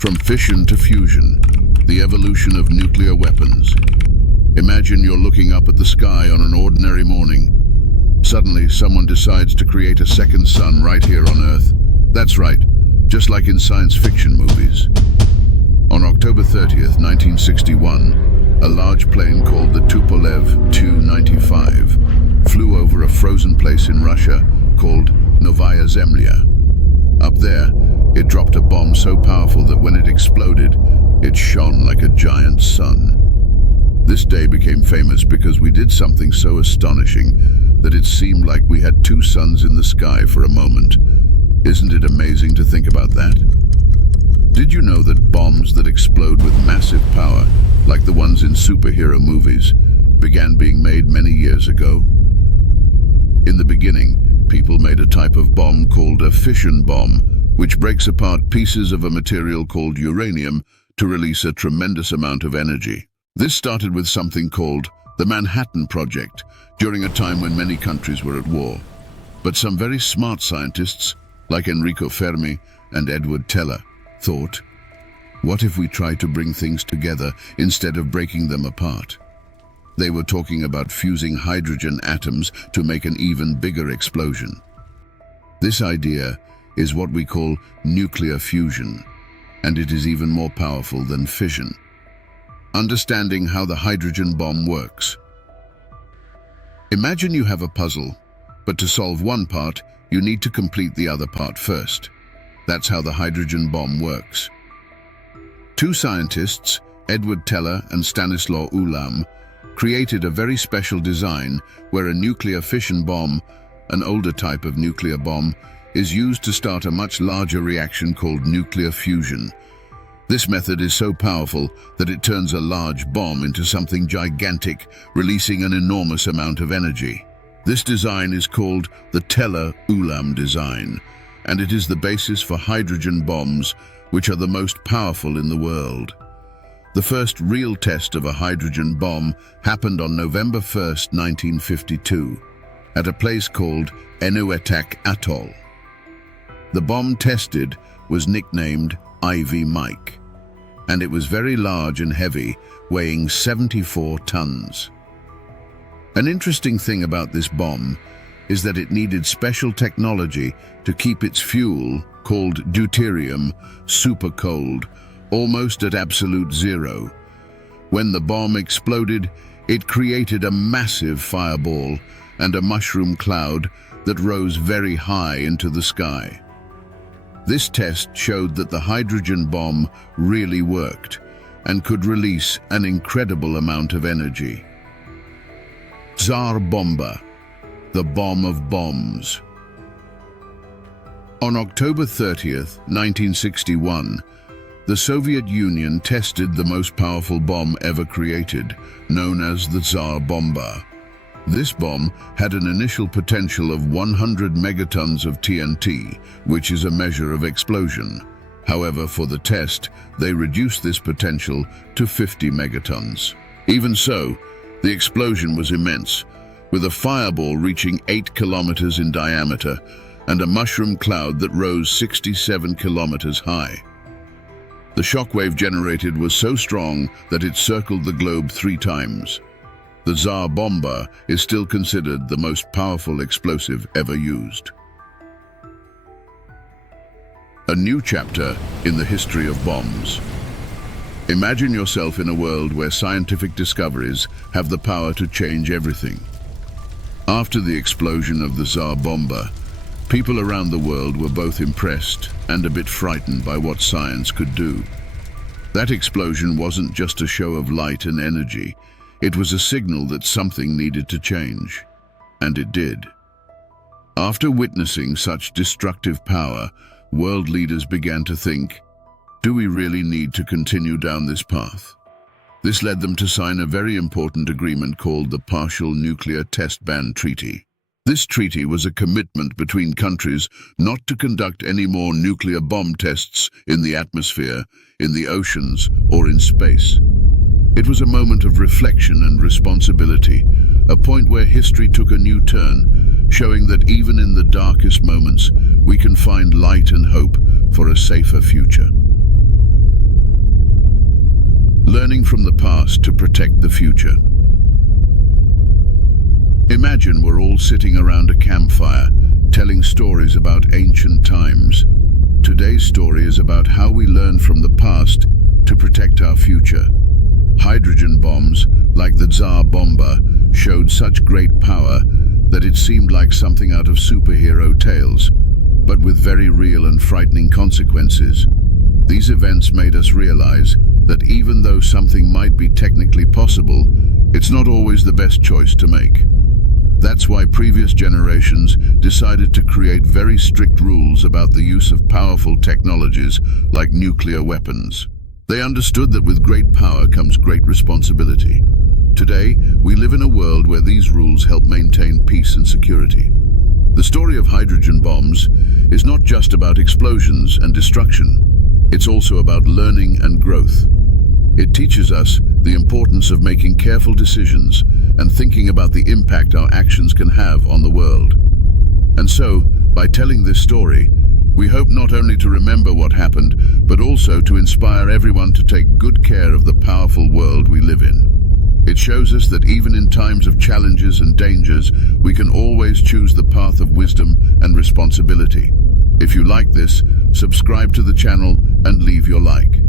From fission to fusion, the evolution of nuclear weapons. Imagine you're looking up at the sky on an ordinary morning. Suddenly, someone decides to create a second sun right here on Earth. That's right, just like in science fiction movies. On October 30th, 1961, a large plane called the Tupolev Tu-95 flew over a frozen place in Russia called Novaya Zemlya. Up there, it dropped a bomb so powerful that when it exploded, it shone like a giant sun. This day became famous because we did something so astonishing that it seemed like we had two suns in the sky for a moment. Isn't it amazing to think about that? Did you know that bombs that explode with massive power, like the ones in superhero movies, began being made many years ago? In the beginning, people made a type of bomb called a fission bomb, which breaks apart pieces of a material called uranium to release a tremendous amount of energy. This started with something called the Manhattan Project during a time when many countries were at war. But some very smart scientists, like Enrico Fermi and Edward Teller, thought, what if we try to bring things together instead of breaking them apart? They were talking about fusing hydrogen atoms to make an even bigger explosion. This idea is what we call nuclear fusion, and it is even more powerful than fission. Understanding how the hydrogen bomb works. Imagine you have a puzzle, but to solve one part, you need to complete the other part first. That's how the hydrogen bomb works. Two scientists, Edward Teller and Stanislaw Ulam, created a very special design where a nuclear fission bomb, an older type of nuclear bomb, is used to start a much larger reaction called nuclear fusion. This method is so powerful that it turns a large bomb into something gigantic, releasing an enormous amount of energy. This design is called the Teller-Ulam design, and it is the basis for hydrogen bombs, which are the most powerful in the world. The first real test of a hydrogen bomb happened on November 1st, 1952, at a place called Enuetak Atoll. The bomb tested was nicknamed Ivy Mike, and it was very large and heavy, weighing 74 tons. An interesting thing about this bomb is that it needed special technology to keep its fuel, called deuterium, super cold, almost at absolute zero. When the bomb exploded, it created a massive fireball and a mushroom cloud that rose very high into the sky. This test showed that the hydrogen bomb really worked and could release an incredible amount of energy. Tsar Bomba, the bomb of bombs. On October 30th, 1961, the Soviet Union tested the most powerful bomb ever created, known as the Tsar Bomba. This bomb had an initial potential of 100 megatons of TNT, which is a measure of explosion. However, for the test, they reduced this potential to 50 megatons. Even so, the explosion was immense, with a fireball reaching 8 kilometers in diameter and a mushroom cloud that rose 67 kilometers high. The shockwave generated was so strong that it circled the globe 3 times. The Tsar Bomba is still considered the most powerful explosive ever used. A new chapter in the history of bombs. Imagine yourself in a world where scientific discoveries have the power to change everything. After the explosion of the Tsar Bomba, people around the world were both impressed and a bit frightened by what science could do. That explosion wasn't just a show of light and energy. It was a signal that something needed to change. And it did. After witnessing such destructive power, world leaders began to think, do we really need to continue down this path? This led them to sign a very important agreement called the Partial Nuclear Test Ban Treaty. This treaty was a commitment between countries not to conduct any more nuclear bomb tests in the atmosphere, in the oceans, or in space. It was a moment of reflection and responsibility, a point where history took a new turn, showing that even in the darkest moments, we can find light and hope for a safer future. learning from the past to protect the future. Imagine we're all sitting around a campfire, telling stories about ancient times. Today's story is about how we learn from the past to protect our future. Hydrogen bombs, like the Tsar Bomba, showed such great power that it seemed like something out of superhero tales, but with very real and frightening consequences. These events made us realize that even though something might be technically possible, it's not always the best choice to make. That's why previous generations decided to create very strict rules about the use of powerful technologies like nuclear weapons. They understood that with great power comes great responsibility. Today, we live in a world where these rules help maintain peace and security. The story of hydrogen bombs is not just about explosions and destruction. It's also about learning and growth. It teaches us the importance of making careful decisions and thinking about the impact our actions can have on the world. And so, by telling this story, we hope not only to remember what happened, but also to inspire everyone to take good care of the powerful world we live in. It shows us that even in times of challenges and dangers, we can always choose the path of wisdom and responsibility. If you like this, subscribe to the channel and leave your like.